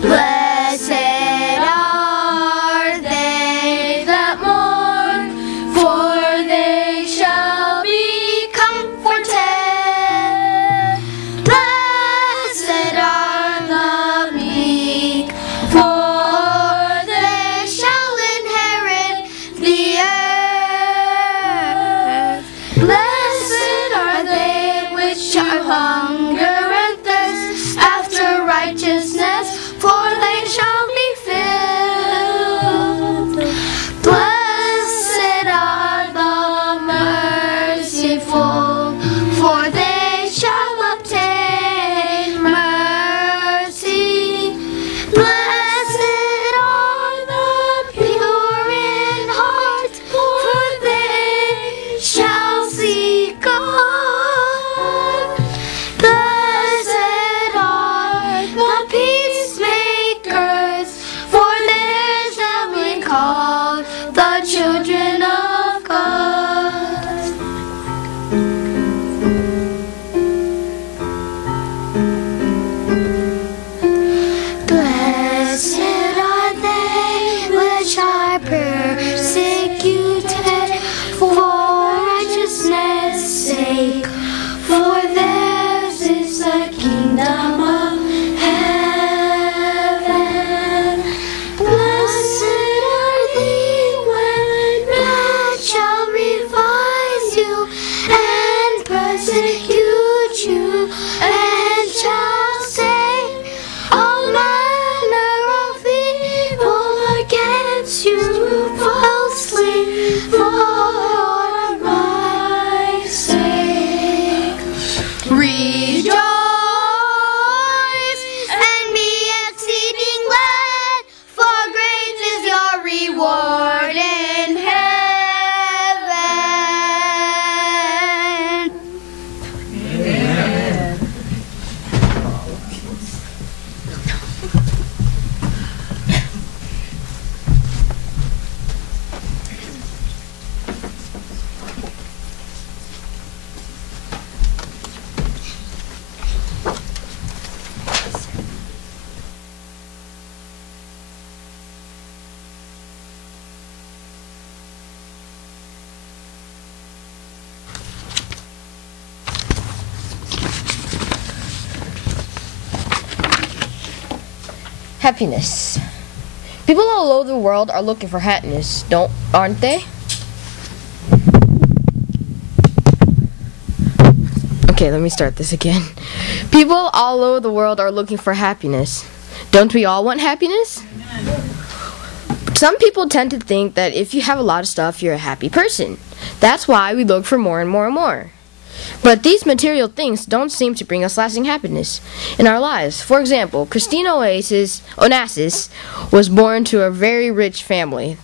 Blessed are they that mourn, for they shall be comforted. Blessed are the meek, for they shall inherit the earth. Blessed are they which are hunger and thirst after righteousness, for they shall be filled. Blessed are the merciful, for they shall obtain mercy. Blessed are the pure in heart, for they shall see God. Blessed are the peacemakers, for they shall be called the children of God. Blessed are they which are persecuted for righteousness' sake, for theirs is the kingdom of heaven. Blessed are thee when men shall revise you and persecute you, and shall say all manner of evil against you falsely for my sake. Rejoice and be exceeding glad, for great is your reward in heaven. Amen. Happiness. People all over the world are looking for happiness, aren't they? Okay, let me start this again. People all over the world are looking for happiness. Don't we all want happiness? Some people tend to think that if you have a lot of stuff, you're a happy person. That's why we look for more and more and more. But these material things don't seem to bring us lasting happiness in our lives. For example, Christina Onassis was born to a very rich family.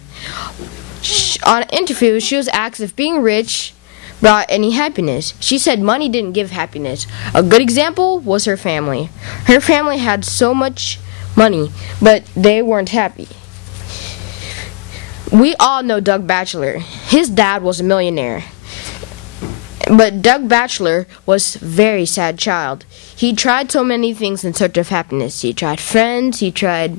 On an interview, she was asked if being rich brought any happiness. She said money didn't give happiness. A good example was her family. Her family had so much money, but they weren't happy. We all know Doug Batchelor. His dad was a millionaire. But Doug Batchelor was a very sad child. He tried so many things in search of happiness. He tried friends, he tried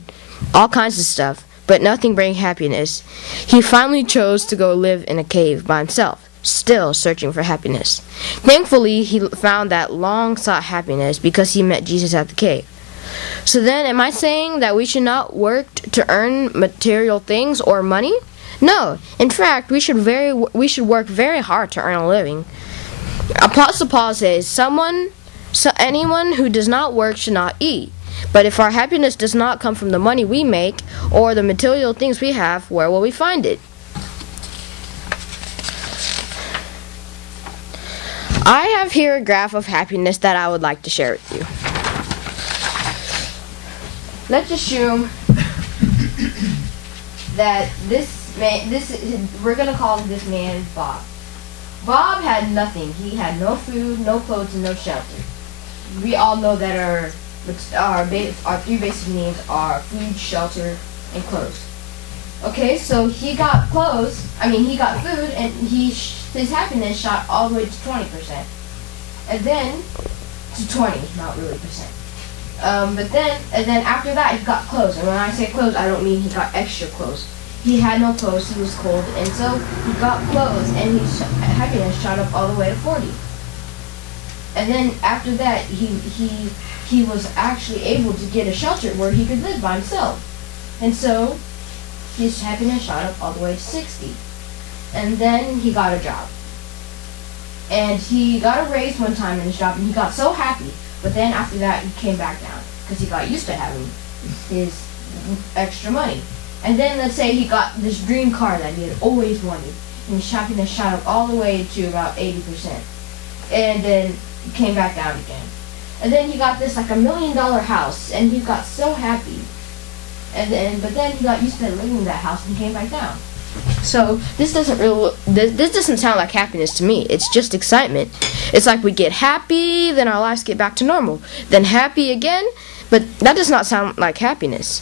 all kinds of stuff, but nothing brought happiness. He finally chose to go live in a cave by himself, still searching for happiness. Thankfully, he found that long-sought happiness because he met Jesus at the cave. So then, am I saying that we should not work to earn material things or money? No. In fact, we should work very hard to earn a living. Apostle Paul says, anyone who does not work should not eat. But if our happiness does not come from the money we make or the material things we have, where will we find it? I have here a graph of happiness that I would like to share with you. Let's assume that we're going to call this man Bob. Bob had nothing. He had no food, no clothes, and no shelter. We all know that our three basic needs are food, shelter, and clothes. Okay, so he got food, and his happiness shot all the way to 20%. And then to 20, not really percent. And then after that, he got clothes. And when I say clothes, I don't mean he got extra clothes. He had no clothes, he was cold, and so he got clothes, and his happiness shot up all the way to 40. And then after that, he was actually able to get a shelter where he could live by himself. And so his happiness shot up all the way to 60. And then he got a job. And he got a raise one time in his job, and he got so happy. But then after that, he came back down because he got used to having his extra money. And then let's say he got this dream car that he had always wanted, and his happiness shot up all the way to about 80%. And then he came back down again. And then he got this like $1 million house, and he got so happy. But then he got used to living in that house and came back down. So this doesn't sound like happiness to me. It's just excitement. It's like we get happy, then our lives get back to normal, then happy again. But that does not sound like happiness.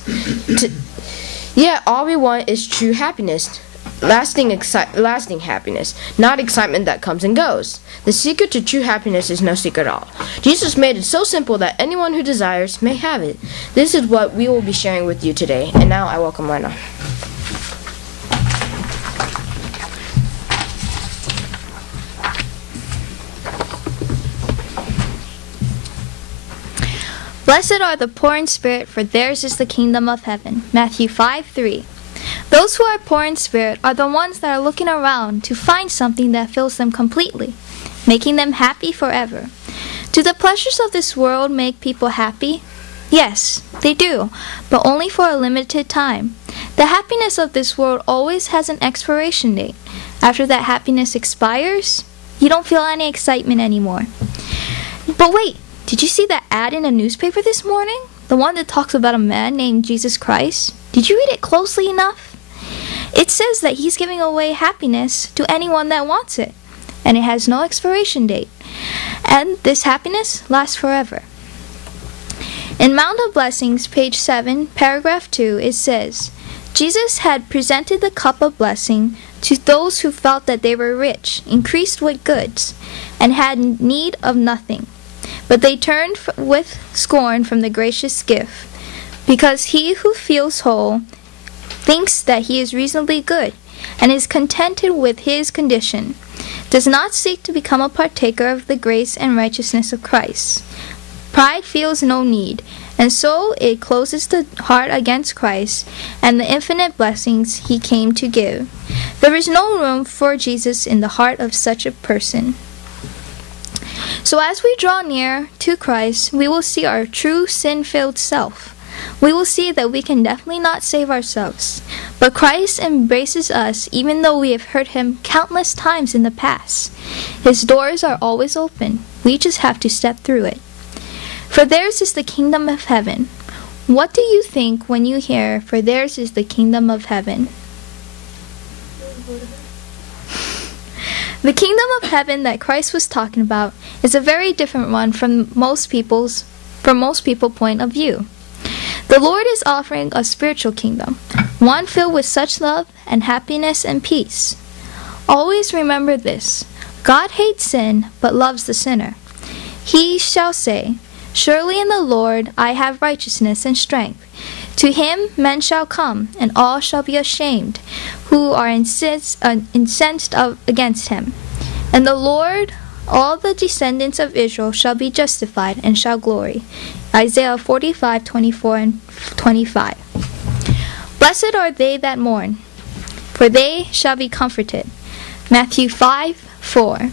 Yeah, all we want is true happiness, lasting happiness, not excitement that comes and goes. The secret to true happiness is no secret at all. Jesus made it so simple that anyone who desires may have it. This is what we will be sharing with you today. And now I welcome Lena. Blessed are the poor in spirit, for theirs is the kingdom of heaven. Matthew 5:3. Those who are poor in spirit are the ones that are looking around to find something that fills them completely, making them happy forever. Do the pleasures of this world make people happy? Yes, they do, but only for a limited time. The happiness of this world always has an expiration date. After that happiness expires, you don't feel any excitement anymore. But wait! Did you see that ad in a newspaper this morning? The one that talks about a man named Jesus Christ? Did you read it closely enough? It says that he's giving away happiness to anyone that wants it. And it has no expiration date. And this happiness lasts forever. In Mount of Blessings, page 7, paragraph 2, it says, Jesus had presented the cup of blessing to those who felt that they were rich, increased with goods, and had need of nothing. But they turned with scorn from the gracious gift, because he who feels whole thinks that he is reasonably good, and is contented with his condition, does not seek to become a partaker of the grace and righteousness of Christ. Pride feels no need, and so it closes the heart against Christ and the infinite blessings he came to give. There is no room for Jesus in the heart of such a person. So as we draw near to Christ, we will see our true sin-filled self. We will see that we can definitely not save ourselves. But Christ embraces us even though we have hurt him countless times in the past. His doors are always open. We just have to step through it. For theirs is the kingdom of heaven. What do you think when you hear, for theirs is the kingdom of heaven? The kingdom of heaven that Christ was talking about is a very different one from most people's point of view. The Lord is offering a spiritual kingdom, one filled with such love and happiness and peace. Always remember this: God hates sin, but loves the sinner. He shall say, "Surely in the Lord I have righteousness and strength." To him men shall come, and all shall be ashamed, who are incensed against him. And the Lord, all the descendants of Israel shall be justified, and shall glory. Isaiah 45:24 and 25. Blessed are they that mourn, for they shall be comforted. Matthew 5:4.